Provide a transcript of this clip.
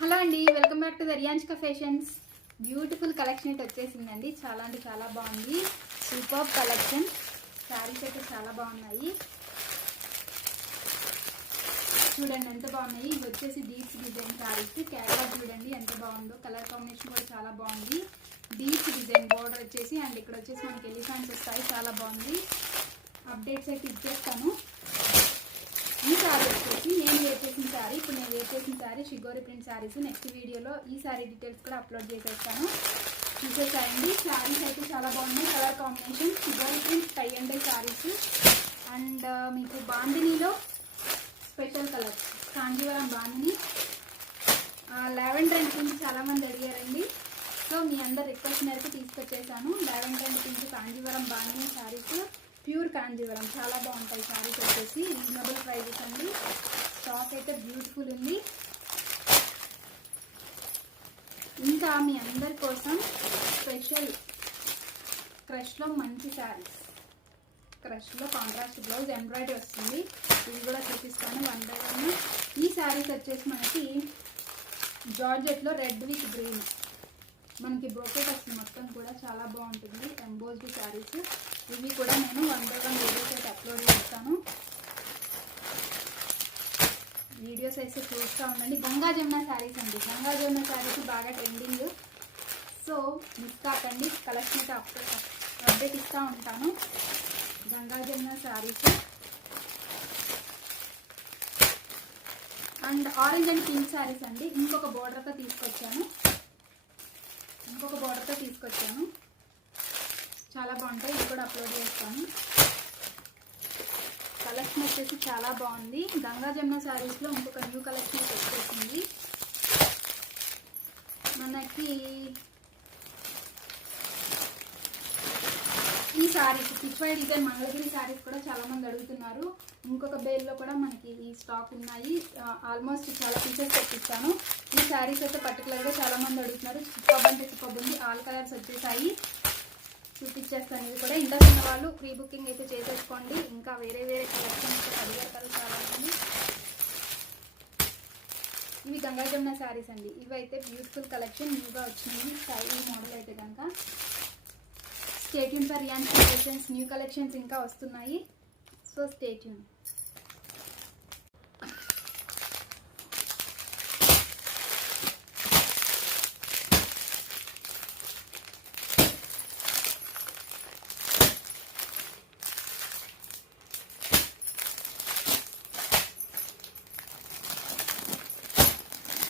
Hello అండి, welcome back to the Riyanchika fashions. Beautiful collection అయితే వచ్చేసిందండి. చాలా అంటే చాలా బాగుంది. Super collection. శారీస్ అయితే చాలా బాగున్నాయి. చూడండి ఎంత బాగున్నాయి. ఇవి వచ్చేసి డీప్ డిజైన్ శారీస్. క్యాటలాగ్ చూడండి ఎంత బాగుందో. కలర్ కాంబినేషన్ కూడా చాలా బాగుంది. డీప్ డిజైన్ బోర్డర్ వచ్చేసి అండ్ ఇక్కడ వచ్చేసి మనకి ఎలిఫెంట్స్ వస్తాయి. చాలా బాగుంది. అప్డేట్స్ అయితే ఇచ్చేస్తాను. ఈ శారీ వచ్చేసి నేను వేర్ చేసిన శారీ. ఇప్పుడు నేను వేర్ చేసిన శారీ షిగోరి ప్రింట్ శారీస్. నెక్స్ట్ వీడియోలో ఈ శారీ డీటెయిల్స్ కూడా అప్లోడ్ చేసేస్తాను, చూసేసాయండి. శారీస్ అయితే చాలా బాగున్నాయి. కలర్ కాంబినేషన్ షిగోరి print tie and dye saris. And మీకు బాందినీలో special colour Kanjeevaram bandhani, lavender and pink చాలామంది అడిగారండి. సో మీ అందరు రిక్వెస్ట్ మేరకు తీసుకొచ్చేసాను. Lavender and pink Kanjeevaram bandhani saris. Pure Kanjeevaram చాలా బాగుంటాయి శారీస్ వచ్చేసి. రీజనబుల్ ప్రైజెస్ అండి. స్టాక్ అయితే బ్యూటిఫుల్ ఉంది. ఇంకా మీ అందరి కోసం స్పెషల్ క్రష్లో మంచి శారీస్. క్రష్లో కాంట్రాస్ట్ బ్లౌజ్ ఎంబ్రాయిడరీ వస్తుంది. ఇవి కూడా చూపిస్తాను వన్ బై వన్. ఈ శారీస్ వచ్చేసి మనకి జార్జెట్లో రెడ్ విత్ గ్రీన్ మనకి బ్రోకెట్ వస్తుంది. మొత్తం కూడా చాలా బాగుంటుంది. ఎంబోజ్డ్ శారీస్. ఇవి కూడా నేను వన్ బై వన్ వీడియోస్ అయితే అప్లోడ్ చేస్తాను. వీడియోస్ అయితే చూస్తూ ఉండండి. గంగా జమున శారీస్ అండి. గంగా జమున శారీస్ బాగా ట్రెండింగ్. సో మిస్ కాకండి. కలెక్షన్ అయితే అప్డేట్ ఇస్తూ ఉంటాను. Ganga Jamuna saris and orange and pink saris అండి. ఇంకొక బోర్డర్తో తీసుకొచ్చాను. చాలా బాగుంటాయి. ఇది కూడా అప్లోడ్ చేస్తాను. కలెక్షన్ వచ్చేసి చాలా బాగుంది. గంగా జమున శారీస్లో ఇంకొక న్యూ కలెక్షన్ వచ్చేసింది మనకి. ఈ శారీస్ పిచ్వై డిజైన్ మంగళగిరి శారీస్ కూడా చాలా మంది అడుగుతున్నారు. ఇంకొక బేల్లో కూడా మనకి ఈ స్టాక్ ఉన్నాయి. ఆల్మోస్ట్ చాలా పీసెస్ తెప్పించాను. ఈ శారీస్ అయితే పర్టికులర్గా చాలా మంది అడుగుతున్నారు. సూపర్ అంటే సూపర్ ఉంది. ఆల్ కలర్స్ వచ్చేసాయి. చూపించేస్తాను. ఇది కూడా ఇంత ఉన్న వాళ్ళు ప్రీ బుకింగ్ అయితే చేసేసుకోండి. ఇంకా వేరే కలెక్షన్స్ అడిగారు చాలా మంది. ఇవి గంగా జమున శారీస్ అండి. ఇవి అయితే బ్యూటిఫుల్ కలెక్షన్ న్యూగా వచ్చినాయి. ఈ మోడల్ అయితే కనుక stay tune for Riyanchika fashions. New collections ఇంకా వస్తున్నాయి. So stay tune.